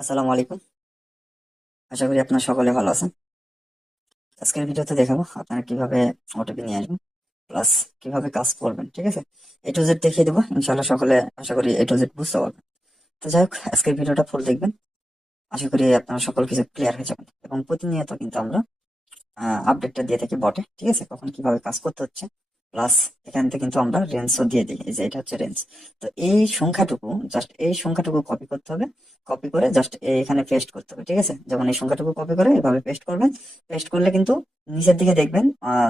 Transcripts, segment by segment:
আসসালামু আলাইকুম। আশা করি আপনার সকলে ভালো আছেন। আজকের ভিডিওতে দেখাবো আপনারা কিভাবে ওটিপি নিয়ে আসবেন, প্লাস কিভাবে কাজ করবেন। ঠিক আছে, এ টু জেড দেখিয়ে দেবো। ইনশাল্লাহ সকলে আশা করি এ টু জেড বুঝতে পারবেন। তো যাই হোক, আজকের ভিডিওটা ফুল দেখবেন। আশা করি আপনারা সকল কিছু ক্লিয়ার হয়ে যাবেন। এবং প্রতিনিয়ত কিন্তু আমরা আপডেটটা দিয়ে থাকি বটে। ঠিক আছে, কখন কিভাবে কাজ করতে হচ্ছে, প্লাস এখান থেকে কিন্তু আমরা রেঞ্জও দিয়ে দিই। এই যে এটা হচ্ছে রেঞ্জ। তো এই সংখ্যাটুকু, জাস্ট এই সংখ্যাটুকু কপি করতে হবে। কপি করে জাস্ট এখানে পেস্ট করতে হবে। ঠিক আছে, যেমন এই সংখ্যাটুকু কপি করে এভাবে পেস্ট করবেন। পেস্ট করলে কিন্তু নিচের দিকে দেখবেন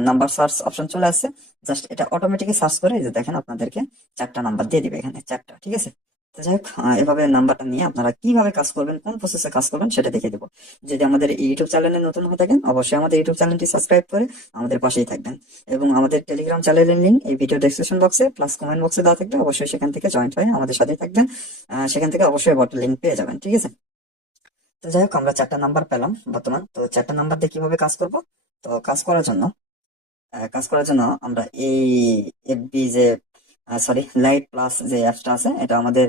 নাম্বার সার্চ অপশন চলে আসছে। জাস্ট এটা অটোমেটিকলি সার্চ করে এই যে দেখেন আপনাদেরকে চারটা নাম্বার দিয়ে দিবে, এখানে চারটা। ঠিক আছে, তো যাই হোক, এভাবে নাম্বারটা নিয়ে আপনারা কিভাবে কাজ করবেন, কোন প্রসেসে কাজ করবেন সেটা দেখে দেবো। যদি আমাদের ইউটিউব চ্যানেলে নতুন হয়ে থাকেন, অবশ্যই আমাদের ইউটিউব চ্যানেলটি সাবস্ক্রাইব করে আমাদের পাশেই থাকবেন। এবং আমাদের টেলিগ্রাম চ্যানেলের লিঙ্ক এই ভিডিও ডেসক্রিপশন বক্সে প্লাস কমেন্ট বক্সে দেওয়া থাকবে। অবশ্যই সেখান থেকে জয়েন্ট হয়ে আমাদের সাথেই থাকবেন। সেখান থেকে অবশ্যই বটের লিঙ্ক পেয়ে যাবেন। ঠিক আছে, তো যাই হোক, আমরা চারটা নাম্বার পেলাম বর্তমান। তো চারটা নাম্বার দিয়ে কিভাবে কাজ করব? তো কাজ করার জন্য আমরা এই এফবি যে, সরি, লাইট প্লাস যে অ্যাপসটা আছে, এটা আমাদের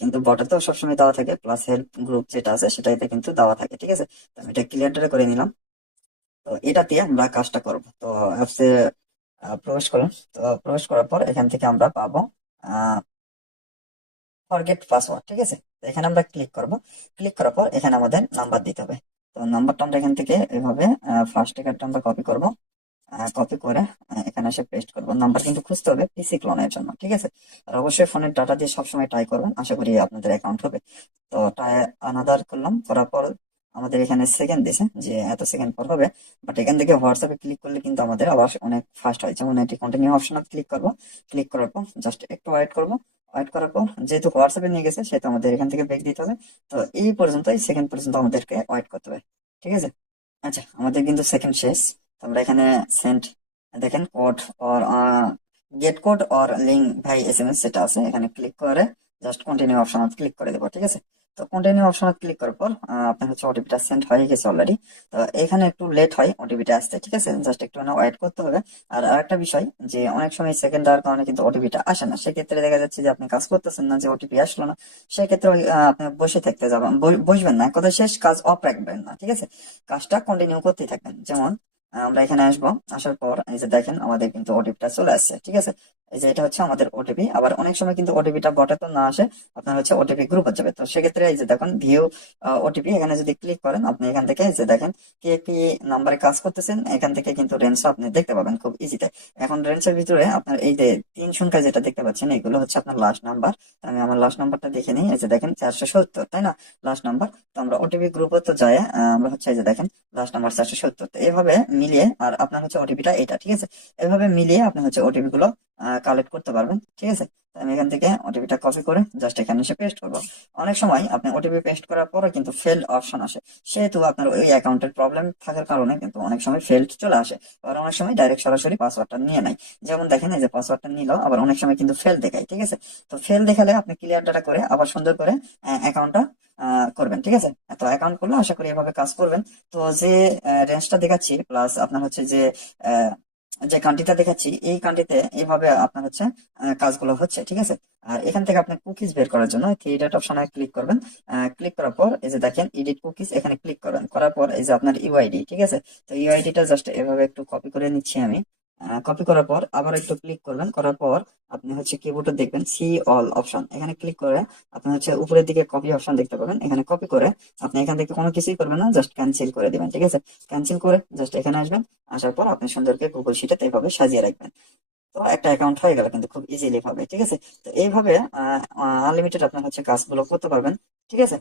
কিন্তু বটে তো সবসময় দেওয়া থাকে, প্লাস হেল্প গ্রুপ যেটা আছে সেটাতে কিন্তু দেওয়া থাকে। ঠিক আছে, তো আমি এটা ক্লিয়ার করে নিলাম। তো এটা দিয়ে আমরা কাজটা করব। তো অ্যাপসে প্রবেশ করুন। তো প্রবেশ করার পর এখান থেকে আমরা পাবো ফরগেট পাসওয়ার্ড। ঠিক আছে, তো এখানে আমরা ক্লিক করব। ক্লিক করার পর এখানে আমাদের নাম্বার দিতে হবে। তো নাম্বারটা আমরা এখান থেকে এভাবে ফার্স্ট টিকেটটা আমরা কপি করব। কপি করে এখানে এসে পেস্ট করবো। নাম্বার কিন্তু খুঁজতে হবে পিসি ক্লোনের জন্য। ঠিক আছে, আর অবশ্যই ফোনের ডাটা দিয়ে সবসময় ট্রাই করবেন, আশা করি আপনাদের অ্যাকাউন্ট হবে। তো ট্রাই আনাদার করলাম, করার পর আমাদের এখানে সেকেন্ড দিছে যে এত সেকেন্ড পর হবে। বাট এখান থেকে হোয়াটসঅ্যাপে ক্লিক করলে কিন্তু আমাদের আবার অনেক ফাস্ট হয়। যেমন এটি কন্টিনিউ অপশন ক্লিক করবো। ক্লিক করার পর জাস্ট একটু ওয়েট করবো। ওয়েট করার পর যেহেতু হোয়াটসঅ্যাপে নিয়ে গেছে সেহেতু আমাদের এখান থেকে ব্রেক দিতে হবে। তো এই পর্যন্ত, এই সেকেন্ড পর্যন্ত আমাদেরকে ওয়েট করতে হবে। ঠিক আছে, আচ্ছা, আমাদের কিন্তু সেকেন্ড শেষ। তো আমরা এখানে সেন্ড, দেখেন code or gate code or link ভাই এসএমএস সেটা আছে, এখানে ক্লিক করে জাস্ট কন্টিনিউ অপশন ক্লিক করে দেবো। ঠিক আছে, তো কন্টিনিউ অপশন ক্লিক করার পর আপনার হচ্ছে ওটিপিটা সেন্ড হয়ে গেছে অলরেডি। তো এখানে একটু লেট হয় ওটিপিটা আসতে। ঠিক আছে, জাস্ট একটু ওয়েট করতে হবে। আর আরেকটা বিষয়, যে অনেক সময় সেকেন্ড দেওয়ার কারণে কিন্তু ওটিপিটা আসে না। সেক্ষেত্রে দেখা যাচ্ছে যে আপনি কাজ করতেছেন না, যে ওটিপি আসলো না, সেক্ষেত্রে আপনি বসে থাকতে যাবেন, বসবেন না, কথা শেষ, কাজ অফ রাখবেন না। ঠিক আছে, কাজটা কন্টিনিউ করতেই থাকবেন। যেমন আমরা এখানে আসবো, আসার পর এই যে দেখেন আমাদের কিন্তু ওটিপিটা চলে আসছে। ঠিক আছে, এই যে এটা হচ্ছে আমাদের ওটিপি। আবার অনেক সময় কিন্তু ওটিপিটা বটে তো না আসে, আপনার হচ্ছে ওটিপি গ্রুপ যাবে। তো সেক্ষেত্রে এই যে দেখেন ভিউ ওটিপি, এখানে যদি ক্লিক করেন আপনি এখান থেকে এই যে দেখেন কে কি নাম্বারে কাজ করতেছেন, এখান থেকে কিন্তু রেঞ্জ আপনি দেখতে পাবেন খুব ইজিতে। এখন রেঞ্জের ভিতরে আপনার এই যে তিন সংখ্যা যেটা দেখতে পাচ্ছেন, এগুলো হচ্ছে আপনার লাস্ট নাম্বার। আমি আমার লাস্ট নাম্বারটা দেখে নিই। এই যে দেখেন 470, তাই না, লাস্ট নাম্বার। তো আমরা ওটিপি গ্রুপে তো যাই, আমরা হচ্ছে এই যে দেখেন লাস্ট নাম্বার 470। তো এইভাবে মিলিয়ে, আর আপনার হচ্ছে ওটিপিটা এটা। ঠিক আছে, এভাবে মিলিয়ে আপনি হচ্ছে ওটিপি গুলো কালেক্ট করতে পারবেন। ঠিক আছে, তো আমি এখান থেকে ওটিপিটা কপি করে জাস্ট এখানে এসে পেস্ট করবো। অনেক সময় আপনি ওটিপি পেস্ট করার পরে কিন্তু ফেল অপশন আসে, সেহেতু আপনার ওই অ্যাকাউন্টের প্রবলেম থাকার কারণে কিন্তু অনেক সময় ফেল্ড চলে আসে। আবার অনেক সময় ডাইরেক্ট সরাসরি পাসওয়ার্ডটা নিয়ে নেয়। যেমন দেখেন এই যে পাসওয়ার্ডটা নিল, আবার অনেক সময় কিন্তু ফেল দেখায়। ঠিক আছে, তো ফেল দেখালে আপনি ক্লিয়ার ডাটা করে আবার সুন্দর করে অ্যাকাউন্টটা করবেন। ঠিক আছে, তো অ্যাকাউন্ট করলে আশা করি এভাবে কাজ করবেন। তো যে রেঞ্জটা দেখাচ্ছি, প্লাস আপনার হচ্ছে যে আহ, যে কান্ট্রিটা দেখাচ্ছি, এই কান্ট্রিতে এইভাবে আপনার হচ্ছে কাজগুলো হচ্ছে। ঠিক আছে, আর এখান থেকে আপনি কুকিজ বের করার জন্য থ্রি ডট অপশনে ক্লিক করবেন। ক্লিক করার পর এই যে দেখেন এডিট কুকিজ, এখানে ক্লিক করবেন। করার পর এই যে আপনার ইউআইডি। ঠিক আছে, তো ইউআইডিটা জাস্ট এভাবে একটু কপি করে নিচ্ছি আমি। কপি করার পর আবার একটু ক্লিক করবেন। করার পর আপনি হচ্ছে কিবোর্ডে দেখবেন সি অল অপশন, এখানে ক্লিক করে আপনি হচ্ছে উপরের দিকে কপি অপশন দেখতে পাবেন। এখানে কপি করে আপনি এখান থেকে কোনো কিছুই করবেন না, জাস্ট ক্যান্সেল করে দিবেন। ঠিক আছে, ক্যান্সেল করে জাস্ট এখানে আসবেন। আসার পর আপনি সুন্দরকে গুগল শিটে এইভাবে সাজিয়ে রাখবেন। তো একটা অ্যাকাউন্ট হয়ে গেল কিন্তু খুব ইজিলি ভাবে। ঠিক আছে, তো এইভাবে আনলিমিটেড আপনার হচ্ছে কাজগুলো করতে পারবেন। ঠিক আছে,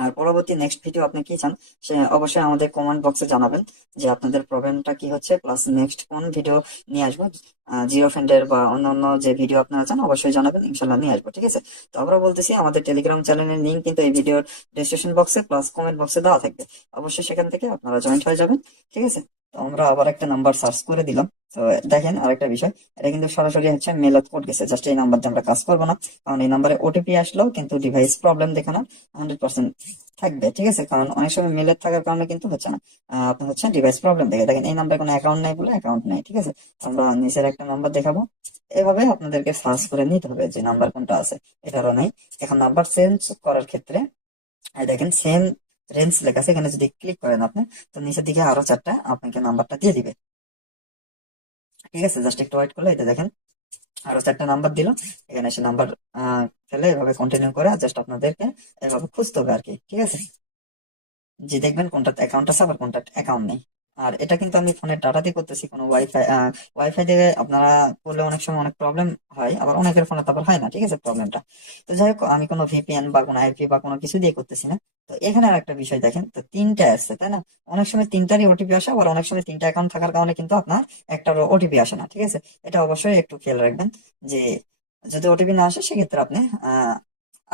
আর পরবর্তী নেক্সট ভিডিও আপনি কি চান সে অবশ্যই আমাদের কমেন্ট বক্সে জানাবেন, যে আপনাদের প্রবলেমটা কি হচ্ছে, প্লাস নেক্সট কোন ভিডিও নিয়ে আসবো। জিরো ফ্রেন্ডের বা অন্যান্য যে ভিডিও আপনারা চান অবশ্যই জানাবেন, ইনশাল্লাহ নিয়ে আসবো। ঠিক আছে, তো আমরা বলতেছি আমাদের টেলিগ্রাম চ্যানেলের লিঙ্ক কিন্তু এই ভিডিওর ডেসক্রিপশন বক্সে প্লাস কমেন্ট বক্সে দেওয়া থাকবে। অবশ্যই সেখান থেকে আপনারা জয়েন্ট হয়ে যাবেন। ঠিক আছে, তো আমরা আবার একটা নাম্বার সার্চ করে দিলাম। তো দেখেন আরেকটা বিষয়, এটা কিন্তু সরাসরি হচ্ছে মেলত কোড গেছে। জাস্ট এই নাম্বার দিয়ে আমরা কাজ করবো না, কারণ এই নাম্বারে ওটিপি আসলেও কিন্তু ডিভাইস প্রবলেম দেখানো 100% থাকবে। ঠিক আছে, কারণ অনেক সময় মেলের থাকার কারণে কিন্তু হচ্ছে না, আপনার হচ্ছে ডিভাইস প্রবলেম দেখে। দেখেন এই নাম্বারে কোনো অ্যাকাউন্ট নাই বলে অ্যাকাউন্ট নেই। ঠিক আছে, আমরা নিচের একটা নাম্বার দেখাবো। এভাবে আপনাদেরকে সার্চ করে নিতে হবে যে নাম্বার কোনটা আছে, এটারও নাই। এখন নাম্বার চেঞ্জ করার ক্ষেত্রে এই দেখেন সেম রেঞ্জ লেখা আছে, এখানে যদি ক্লিক করেন আপনি, তো নিচের দিকে আরো 4টা আপনাকে নাম্বারটা দিয়ে দিবে। ঠিক আছে, জাস্ট একটু ওয়েট করলে এটা দেখেন আরো 4টা নাম্বার দিল। এখানে এসে নাম্বার ফেলে এভাবে কন্টিনিউ করে জাস্ট আপনাদেরকে এভাবে খুঁজতে হবে আর কি। ঠিক আছে, যে দেখবেন কোনটাতে অ্যাকাউন্ট আছে আবার কোনটা অ্যাকাউন্ট নেই। আর এটা কিন্তু আমি ফোনের ডাটা দিয়ে করতেছি, কোনো ওয়াইফাই ওয়াইফাই দিয়ে আপনারা করলে অনেক সময় অনেক প্রবলেম হয়, আবার অনেকের ফোনে তারপর হয় না। ঠিক আছে, প্রবলেমটা। তো যাই হোক, আমি কোনো ভিপিএন বা কোনো আইপি বা কোনো কিছু দিয়ে করতেছি না। তো এখানে আর একটা বিষয় দেখেন, তো 3টা আসছে তাই না? অনেক সময় 3টারই ওটিপি আসে, আবার অনেক সময় 3টা অ্যাকাউন্ট থাকার কারণে কিন্তু আপনার একটারও ওটিপি আসে না। ঠিক আছে, এটা অবশ্যই একটু খেয়াল রাখবেন যে যদি ওটিপি না আসে সেক্ষেত্রে আপনি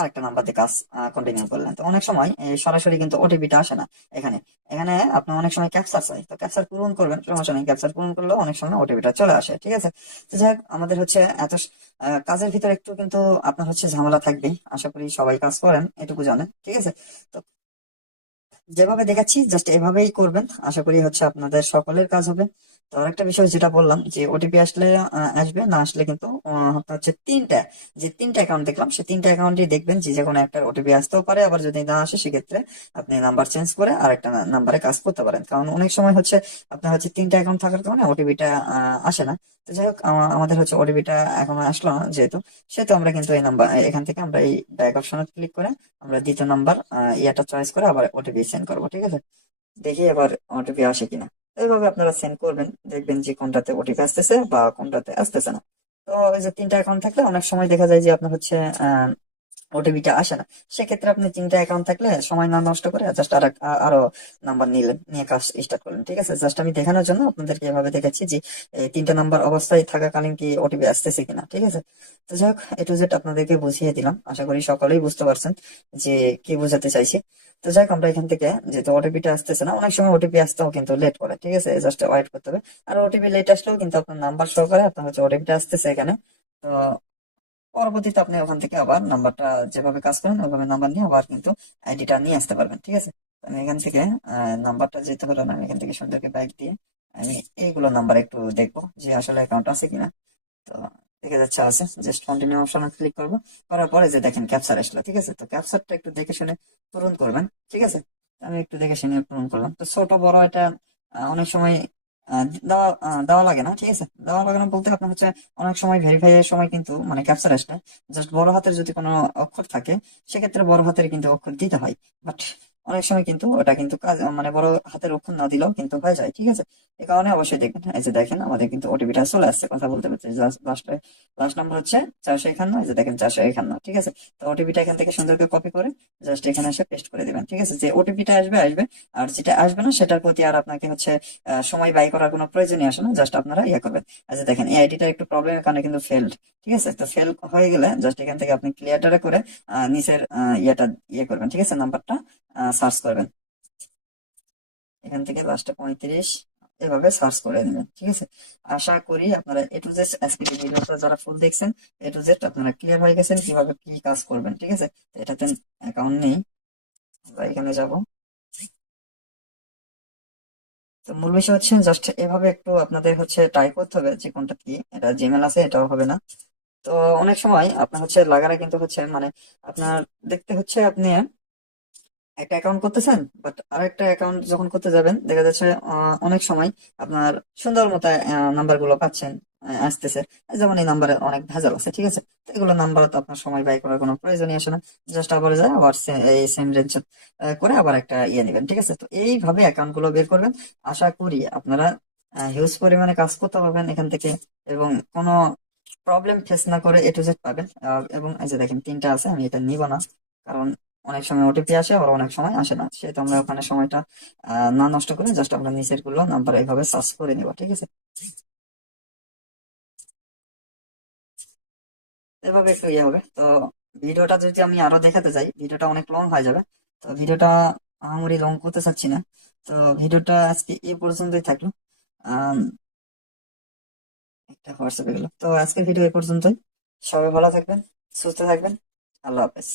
আরেকটা নাম্বার দিয়ে কাজ কন্টিনিউ করলেন। তো অনেক সময় এই সরাসরি কিন্তু ওটিপিটা আসে না এখানে। এখানে আপনি অনেক সময় ক্যাপচার চাই, তো ক্যাপচার পূরণ করবেন, সমস্যা নেই, ক্যাপচার পূরণ করলেও অনেক সময় ওটিপিটা চলে আসে। ঠিক আছে, তো যাই হোক, আমাদের হচ্ছে এত কাজের ভিতরে একটু কিন্তু আপনার হচ্ছে ঝামেলা থাকবেই, আশা করি সবাই কাজ করেন এটুকু জানেন। ঠিক আছে, তো যেভাবে দেখাচ্ছি জাস্ট এভাবেই করবেন, আশা করি হচ্ছে আপনাদের সকলের কাজ হবে। তো আরেকটা বিষয় যেটা বললাম যে ওটিপি আসলে আসবে, না আসলে কিন্তু আপনার হচ্ছে যে 3টা অ্যাকাউন্ট দেখলাম, সেই 3টা অ্যাকাউন্টই দেখবেন যে যে কোনো একটা ওটিপি আসতেও পারে, আবার যদি না আসে সেক্ষেত্রে আপনি নাম্বার চেঞ্জ করে আরেকটা নাম্বারে কাজ করতে পারেন। কারণ অনেক সময় হচ্ছে আপনার হচ্ছে 3টা অ্যাকাউন্ট থাকার কারণে ওটিপিটা আসে না। তো যাই হোক, আমাদের হচ্ছে ওটিপিটা এখন আসলো না যেহেতু, সেহেতু আমরা কিন্তু এই নাম্বার এখান থেকে আমরা এই ব্যাক অপশনে ক্লিক করে আমরা দ্বিতীয় নাম্বার ইয়াটা চয়েস করে আবার ওটিপি সেন্ড করবো। ঠিক আছে, দেখি এবার ওটিপি আসে কিনা। এইভাবে আপনারা সেন্ড করবেন, দেখবেন যে কোনটাতে ওটিপি আসতেছে বা কোনটাতে আসতেছে না। তো এই যে 3টা অ্যাকাউন্ট থাকলে অনেক সময় দেখা যায় যে আপনার হচ্ছে ওটিপিটা আসে না। সেক্ষেত্রে আপনি 3টা অ্যাকাউন্ট থাকলে সময় না নষ্ট করে জাস্ট আরো নাম্বার নিলেন, নিয়ে কাজ স্টার্ট করলেন। ঠিক আছে, জাস্ট আমি দেখানোর জন্য আপনাদেরকে এভাবে দেখাচ্ছি যে এই 3টা নাম্বার অবস্থায় থাকাকালীন কি ওটিপি আসতেছে কিনা। ঠিক আছে, তো যাই হোক, এ টু জেড আপনাদেরকে বুঝিয়ে দিলাম, আশা করি সকলেই বুঝতে পারছেন যে কি বোঝাতে চাইছি। তো যাই হোক, আমরা এখান থেকে যেহেতু ওটিপিটা আসতেছে না, অনেক সময় ওটিপি আসতেও কিন্তু লেট করে। ঠিক আছে, জাস্ট ওয়েট করতে হবে। আর ওটিপি লেট আসলেও কিন্তু আপনার নাম্বার সহকারে আপনার হচ্ছে ওটিপিটা আসতেছে এখানে। তো পরবর্তীতে আপনি ওখান থেকে আবার নাম্বারটা যেভাবে কাজ করেন ওইভাবে নাম্বার নিয়ে আবার কিন্তু আইডিটা নিয়ে আসতে পারবেন। ঠিক আছে, তো আমি এখান থেকে নাম্বারটা যেতে হলো না, আমি এখান থেকে সুন্দরকে ব্যাক দিয়ে আমি এইগুলো নাম্বার একটু দেখবো যে আসলে অ্যাকাউন্ট আছে কিনা। তো দেখা যাচ্ছে আছে, জাস্ট কন্টিনিউ অপশনে ক্লিক করবো। করার পরে যে দেখেন ক্যাপচার আসলো। ঠিক আছে, তো ক্যাপচারটা একটু দেখে শুনে পূরণ করবেন। ঠিক আছে, আমি একটু দেখে শুনে পূরণ করলাম। তো ছোট বড় এটা অনেক সময় দেওয়া লাগে না। ঠিক আছে, দেওয়া লাগে না বলতে আপনার হচ্ছে অনেক সময় ভেরিফাই এর সময় কিন্তু মানে ক্যাপচার আসলে জাস্ট বড় হাতের যদি কোনো অক্ষর থাকে সেক্ষেত্রে বড় হাতের কিন্তু অক্ষর দিতে হয়। বাট অনেক সময় কিন্তু ওটা কিন্তু কাজ মানে বড় হাতের অক্ষর না দিলেও কিন্তু হয়ে যায়। ঠিক আছে, এই কারণে অবশ্যই দেখবেন, এই যে দেখেন আমাদের কিন্তু ওটিপিটা চলে আসছে, কথা বলতে বলতে লাস্ট নাম্বার হচ্ছে 451, এই যে দেখেন 451। ঠিক আছে, তো ওটিপিটা এখান থেকে সুন্দর করে কপি করে জাস্ট এখানে এসে পেস্ট করে দিবেন। ঠিক আছে, যে ওটিপিটা আসবে আসবে, আর যেটা আসবে না সেটার প্রতি আর আপনাকে হচ্ছে সময় ব্যয় করার কোনো প্রয়োজনই আসে না, জাস্ট আপনারা ইয়ে করবেন। আচ্ছা দেখেন, এই আইডিটা একটু প্রবলেমের কারণে কিন্তু ফেলড। ঠিক আছে, তো ফেল হয়ে গেলে জাস্ট এখান থেকে আপনি ক্লিয়ারটা করে নিচের ইয়েটা ইয়ে করবেন। ঠিক আছে, নাম্বারটা সার্চ করবেন, এখান থেকে লাস্টে 35 এভাবে সার্চ করে নেবেন। ঠিক আছে, আশা করি আপনারা এ টু জেড আজকে ভিডিওটা যারা ফুল দেখছেন এ টু জেড আপনারা ক্লিয়ার হয়ে গেছেন কিভাবে কি কাজ করবেন। ঠিক আছে, তো এটাতে অ্যাকাউন্ট নেই, আমরা এখানে যাব। তো মূল বিষয় হচ্ছে জাস্ট এভাবে একটু আপনাদের হচ্ছে ট্রাই করতে হবে যে কোনটা কি। এটা জিমেল আছে, এটাও হবে না। তো অনেক সময় আপনার হচ্ছে লাগারা কিন্তু হচ্ছে মানে আপনার দেখতে হচ্ছে আপনি একটা অ্যাকাউন্ট করতেছেন, বাট আরেকটা অ্যাকাউন্ট যখন করতে যাবেন দেখা যাচ্ছে অনেক সময় আপনার সুন্দর মতো নাম্বার গুলো পাচ্ছেন আসতেছে। যেমন এই নাম্বারে অনেক ভেজাল আছে। ঠিক আছে, তো এগুলো নাম্বার তো আপনার সময় ব্যয় করার কোনো প্রয়োজনই আসে না, জাস্ট আবার যায় আবার এই সেম রেঞ্জ করে আবার একটা ইয়ে নেবেন। ঠিক আছে, তো এইভাবে অ্যাকাউন্ট গুলো বের করবেন। আশা করি আপনারা হিউজ পরিমাণে কাজ করতে পারবেন এখান থেকে, এবং কোনো প্রবলেম ফেস না করে এ টু জেড পাবেন। এবং এই যে দেখেন 3টা আছে, আমি এটা নিব না, কারণ অনেক সময় ওটিপি আসে আবার অনেক সময় আসে না, সেহেতু আমরা ওখানে সময়টা না নষ্ট করে জাস্ট আমরা নিচের গুলো নাম্বার এইভাবে সার্চ করে নিব। ঠিক আছে, এভাবে একটু ইয়ে হবে। তো ভিডিওটা যদি আমি আরো দেখাতে যাই ভিডিওটা অনেক লং হয়ে যাবে। তো ভিডিওটা আহামরি লং করতে চাচ্ছি না। তো ভিডিওটা আজকে এই পর্যন্তই থাকলো। আহ একটা হোয়াটসঅ্যাপে গেল। তো আজকের ভিডিও এই পর্যন্তই। সবাই ভালো থাকবেন, সুস্থ থাকবেন, আল্লাহ হাফেজ।